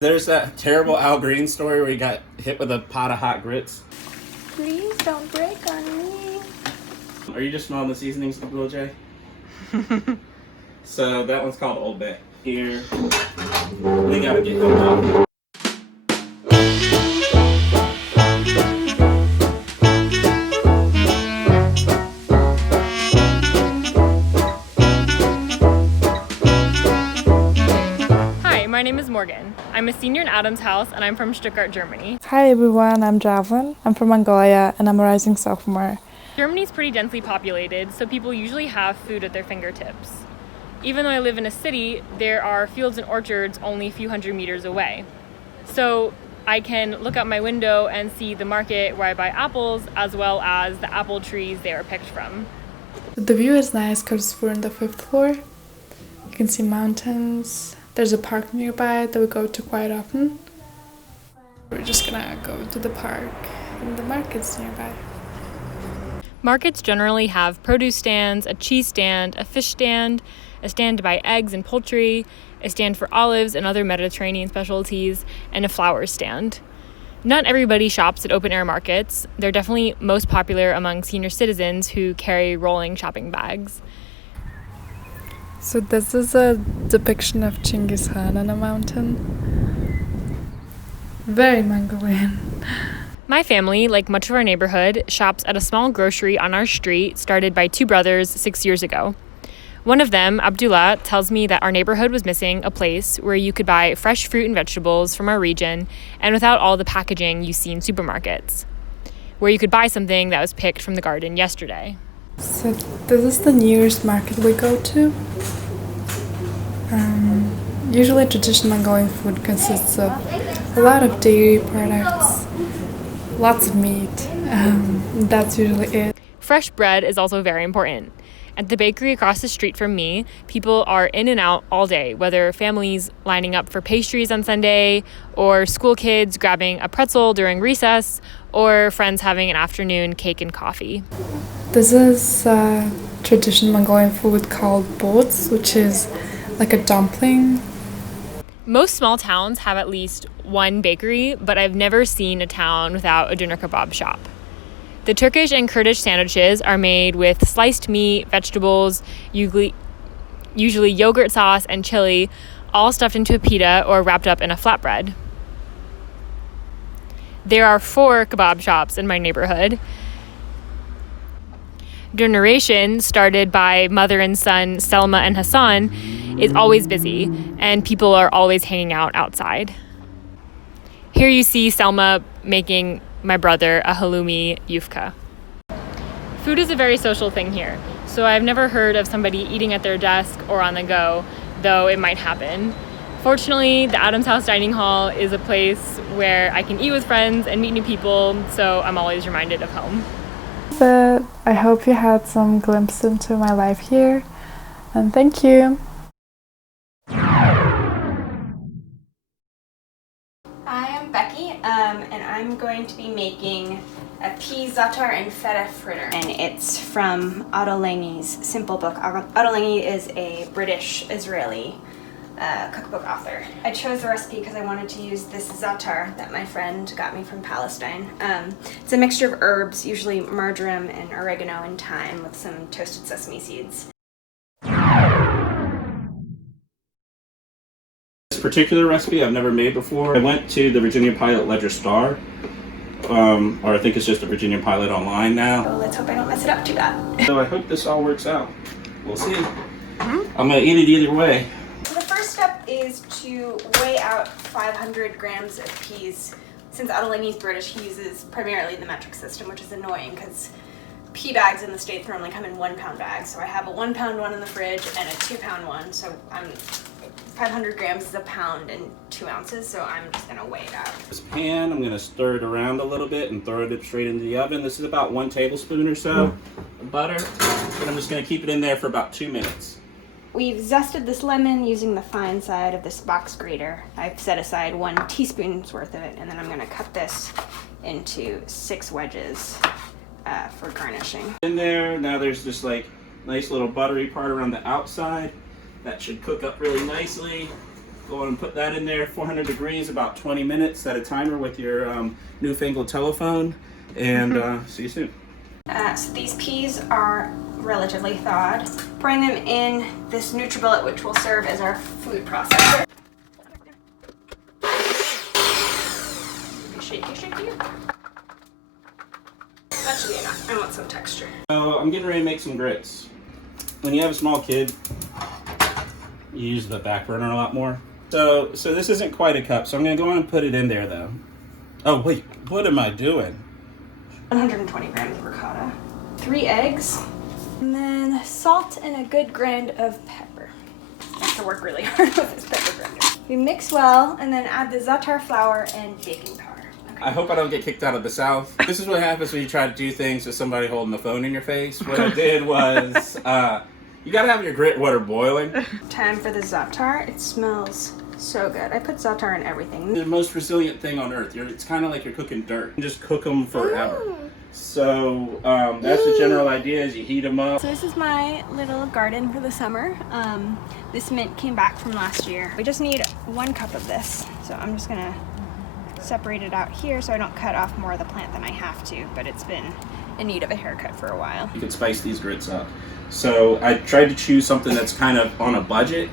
There's that terrible Al Green story where he got hit with a pot of hot grits. Please don't break on me. Are you just smelling the seasonings, Little J? So that one's called Old Bay. Here, we gotta get him out. My name is Morgan. I'm a senior in Adam's House and I'm from Stuttgart, Germany. Hi everyone, I'm Jahvaa. I'm from Mongolia and I'm a rising sophomore. Germany's pretty densely populated, so people usually have food at their fingertips. Even though I live in a city, there are fields and orchards only a few hundred meters away. So I can look out my window and see the market where I buy apples, as well as the apple trees they are picked from. The view is nice because we're on the 5th floor. You can see mountains. There's a park nearby that we go to quite often. We're just gonna go to the park and the market's nearby. Markets generally have produce stands, a cheese stand, a fish stand, a stand to buy eggs and poultry, a stand for olives and other Mediterranean specialties, and a flowers stand. Not everybody shops at open-air markets. They're definitely most popular among senior citizens who carry rolling shopping bags. So this is a depiction of Genghis Khan on a mountain. Very Mongolian. My family, like much of our neighborhood, shops at a small grocery on our street started by two brothers 6 years ago. One of them, Abdullah, tells me that our neighborhood was missing a place where you could buy fresh fruit and vegetables from our region and without all the packaging you see in supermarkets. Where you could buy something that was picked from the garden yesterday. So this is the nearest market we go to. Usually traditional Mongolian food consists of a lot of dairy products, lots of meat. That's usually it. Fresh bread is also very important. At the bakery across the street from me, people are in and out all day, whether families lining up for pastries on Sunday, or school kids grabbing a pretzel during recess, or friends having an afternoon cake and coffee. This is traditional Mongolian food called bots, which is like a dumpling. Most small towns have at least one bakery, but I've never seen a town without a doner kebab shop. The Turkish and Kurdish sandwiches are made with sliced meat, vegetables, usually yogurt sauce and chili, all stuffed into a pita or wrapped up in a flatbread. There are 4 kebab shops in my neighborhood. Doneration, started by mother and son Selma and Hassan, is always busy, and people are always hanging out outside. Here you see Selma making my brother a halloumi yufka. Food is a very social thing here, so I've never heard of somebody eating at their desk or on the go, though it might happen. Fortunately, the Adams House Dining Hall is a place where I can eat with friends and meet new people, so I'm always reminded of home. But I hope you had some glimpse into my life here, and thank you. I am Becky, and I'm going to be making a pea za'atar and feta fritter. And it's from Ottolenghi's Simple Book. Ottolenghi is a British-Israeli cookbook author. I chose the recipe because I wanted to use this za'atar that my friend got me from Palestine. It's a mixture of herbs, usually marjoram and oregano and thyme, with some toasted sesame seeds. This particular recipe I've never made before. I went to the Virginia Pilot Ledger Star, or I think it's just a Virginia Pilot online now. So let's hope I don't mess it up too bad. So I hope this all works out. We'll see. I'm gonna eat it either way. The first step is to weigh out 500 grams of peas. Since Ottolenghi's British, he uses primarily the metric system, which is annoying because pea bags in the States normally come in 1 pound bags. So I have a 1 pound one in the fridge and a 2 pound one. So 500 grams is a pound and 2 ounces. So I'm just gonna weigh it out. This pan, I'm gonna stir it around a little bit and throw it straight into the oven. This is about 1 tablespoon or so of butter. And I'm just gonna keep it in there for about 2 minutes. We've zested this lemon using the fine side of this box grater. I've set aside 1 teaspoon's worth of it, and then I'm gonna cut this into 6 wedges for garnishing. In there, now there's this like nice little buttery part around the outside. That should cook up really nicely. Go on and put that in there, 400 degrees, about 20 minutes. Set a timer with your newfangled telephone, and see you soon. So these peas are relatively thawed. Pouring them in this NutriBullet, which will serve as our food processor. Shaky, shaky. That should be enough. I want some texture. So I'm getting ready to make some grits. When you have a small kid, you use the back burner a lot more. So this isn't quite a cup, so I'm gonna go on and put it in there though. Oh wait, what am I doing? 120 grams of ricotta, 3 eggs, and then salt and a good grind of pepper. I have to work really hard with this pepper grinder. We mix well and then add the za'atar flour and baking powder. Okay. I hope I don't get kicked out of the South. This is what happens when you try to do things with somebody holding the phone in your face. What I did was, you gotta have your grit water boiling. Time for the za'atar. It smells so good. I put za'atar in everything. The most resilient thing on earth. It's kind of like you're cooking dirt. You just cook them forever. So that's the general idea, is you heat them up. So this is my little garden for the summer. This mint came back from last year. We just need 1 cup of this. So I'm just gonna separate it out here so I don't cut off more of the plant than I have to, but it's been in need of a haircut for a while. You can spice these grits up. So I tried to choose something that's kind of on a budget.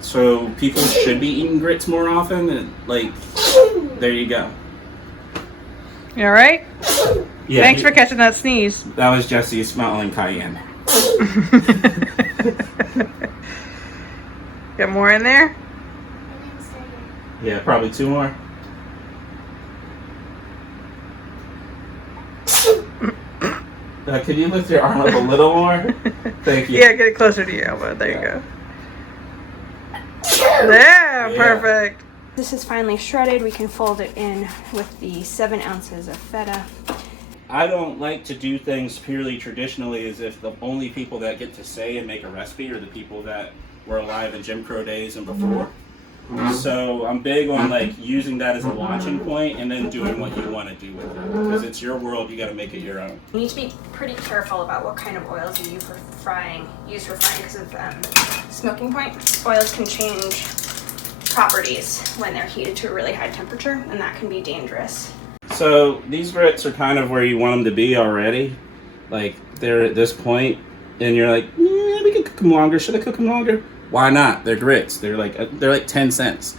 So people should be eating grits more often, and like, there you go. You all right? Yeah. Thanks for catching that sneeze. That was Jesse smelling cayenne. Got more in there? Yeah, probably 2 more. Could you lift your arm up a little more? Thank you. Yeah, get it closer to your elbow. There you go. There, perfect. This is finally shredded. We can fold it in with the 7 ounces of feta. I don't like to do things purely traditionally as if the only people that get to say and make a recipe are the people that were alive in Jim Crow days and before. So I'm big on like using that as a launching point and then doing what you want to do with it. Because it's your world, you got to make it your own. You need to be pretty careful about what kind of oils you use for frying because of smoking point. Oils can change properties when they're heated to a really high temperature, and that can be dangerous. So these grits are kind of where you want them to be already. Like they're at this point, and you're like, yeah, we can cook them longer. Should I cook them longer? Why not? They're grits. They're like 10 cents.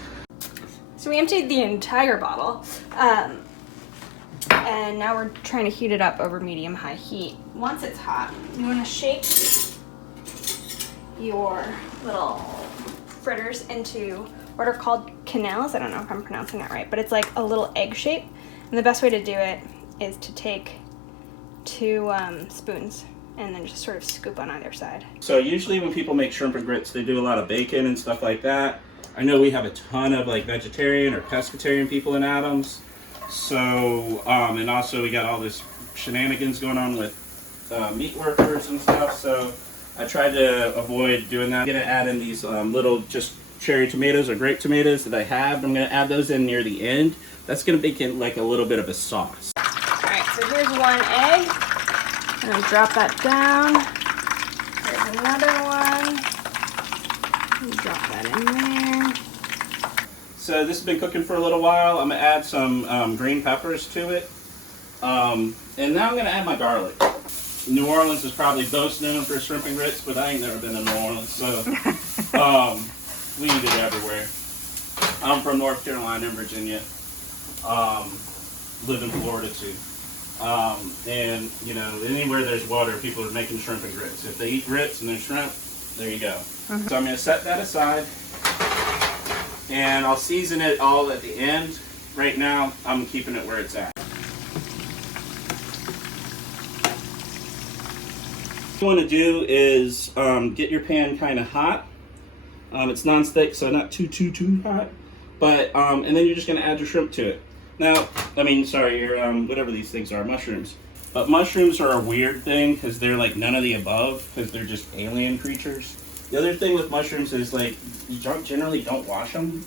So we emptied the entire bottle, and now we're trying to heat it up over medium-high heat. Once it's hot, you want to shake your little fritters into what are called canals. I don't know if I'm pronouncing that right, but it's like a little egg shape. And the best way to do it is to take 2 spoons and then just sort of scoop on either side. So usually when people make shrimp and grits, they do a lot of bacon and stuff like that. I know we have a ton of like vegetarian or pescatarian people in Adams. So, and also we got all this shenanigans going on with meat workers and stuff. So I tried to avoid doing that. I'm gonna add in these little just cherry tomatoes or grape tomatoes that I have. I'm gonna add those in near the end. That's gonna make it like a little bit of a sauce. All right, so here's 1 egg. I'm gonna drop that down. There's another one. Drop that in there. So this has been cooking for a little while. I'm gonna add some green peppers to it. And now I'm gonna add my garlic. New Orleans is probably most known for shrimp and grits, but I ain't never been to New Orleans, so we eat it everywhere. I'm from North Carolina and Virginia. Live in Florida too. And you know, anywhere there's water, people are making shrimp and grits. If they eat grits and there's shrimp, there you go. So I'm gonna set that aside, and I'll season it all at the end. Right now, I'm keeping it where it's at. What you want to do is get your pan kind of hot. It's non-stick, so not too hot. But and then you're just gonna add your shrimp to it. Now, I mean, sorry, your whatever these things are, mushrooms. But mushrooms are a weird thing because they're like none of the above because they're just alien creatures. The other thing with mushrooms is like you generally don't wash them,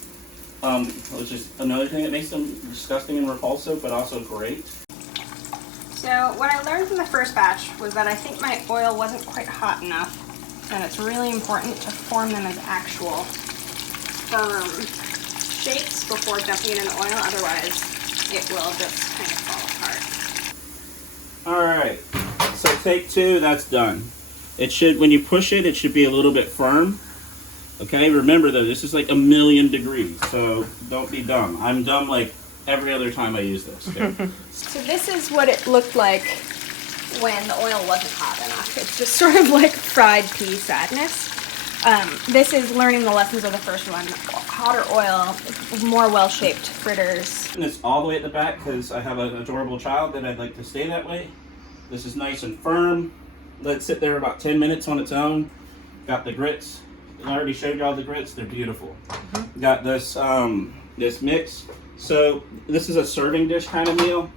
which is another thing that makes them disgusting and repulsive, but also great. So what I learned from the first batch was that I think my oil wasn't quite hot enough, and it's really important to form them as actual firm shapes before dumping it in the oil, otherwise it will just kind of fall apart. All right, so take 2, that's done. It should, when you push it, it should be a little bit firm. Okay, remember though, this is like 1,000,000 degrees, so don't be dumb. I'm dumb like every other time I use this. Okay? So this is what it looked like when the oil wasn't hot enough. It's just sort of like fried pea sadness. This is learning the lessons of the first one. Hotter oil, more well-shaped fritters. And it's all the way at the back because I have an adorable child that I'd like to stay that way. This is nice and firm. Let it sit there about 10 minutes on its own. Got the grits. I already showed you all the grits. They're beautiful. Got this this mix. So this is a serving dish kind of meal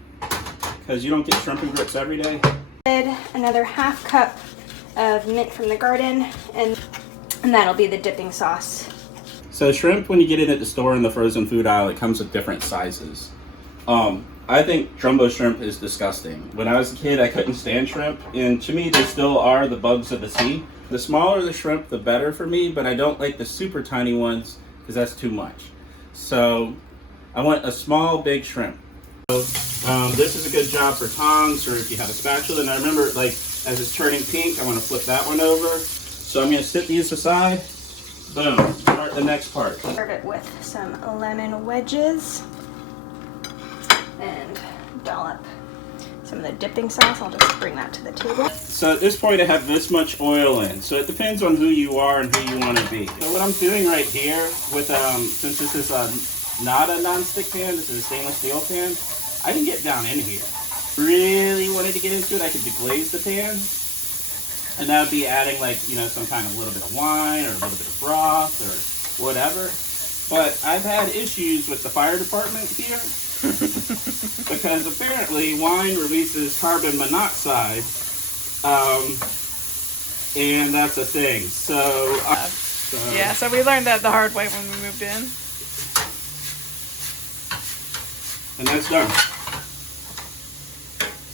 because you don't get shrimp and grits every day. Another ½ cup of mint from the garden, and that'll be the dipping sauce. So shrimp, when you get it at the store in the frozen food aisle, it comes with different sizes. I think jumbo shrimp is disgusting. When I was a kid, I couldn't stand shrimp, and to me, they still are the bugs of the sea. The smaller the shrimp, the better for me, but I don't like the super tiny ones because that's too much. So I want a small, big shrimp. So this is a good job for tongs or if you have a spatula. And I remember, like, as it's turning pink, I want to flip that one over. So I'm going to sit these aside. Boom. Start the next part. Serve it with some lemon wedges and dollop some of the dipping sauce. I'll just bring that to the table. So at this point I have this much oil in. So it depends on who you are and who you want to be. So what I'm doing right here with, since this is not a non-stick pan, this is a stainless steel pan, I can get down in here. Really wanted to get into it, I could deglaze the pan. And that would be adding like, you know, some kind of little bit of wine or a little bit of broth or whatever. But I've had issues with the fire department here because apparently wine releases carbon monoxide, and that's a thing. So, Yeah, so we learned that the hard way when we moved in. and that's done.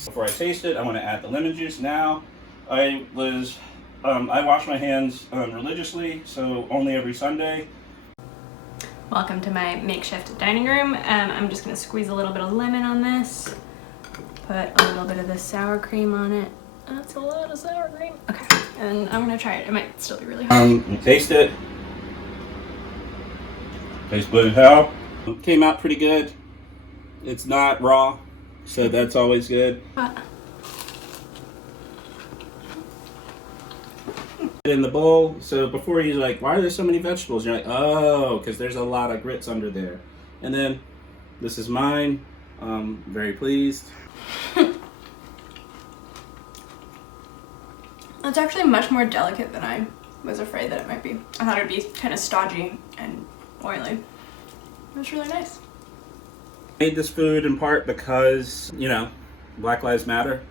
Before I taste it, I want to add the lemon juice. Now, I wash my hands religiously, so only every Sunday. Welcome to my makeshift dining room. I'm just gonna squeeze a little bit of lemon on this, put a little bit of the sour cream on it. That's a lot of sour cream. Okay, and I'm gonna try it. It might still be really hard. Taste it. Tastes good as hell. It came out pretty good. It's not raw, so that's always good. In the bowl, so before you're like, why are there so many vegetables? You're like, oh, because there's a lot of grits under there. And then this is mine. Very pleased. It's actually much more delicate than I was afraid that it might be. I thought it would be kind of stodgy and oily. It's really nice. I made this food in part because, you know, Black Lives Matter,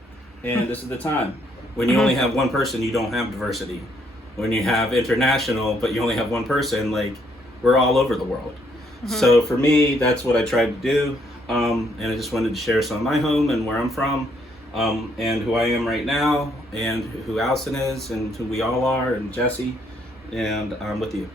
and this is the time. When you only have one person, you don't have diversity. When you have international, but you only have one person, like, we're all over the world. So for me, that's what I tried to do, and I just wanted to share some of my home and where I'm from, and who I am right now, and who Alison is, and who we all are, and Jesse, and I'm with you.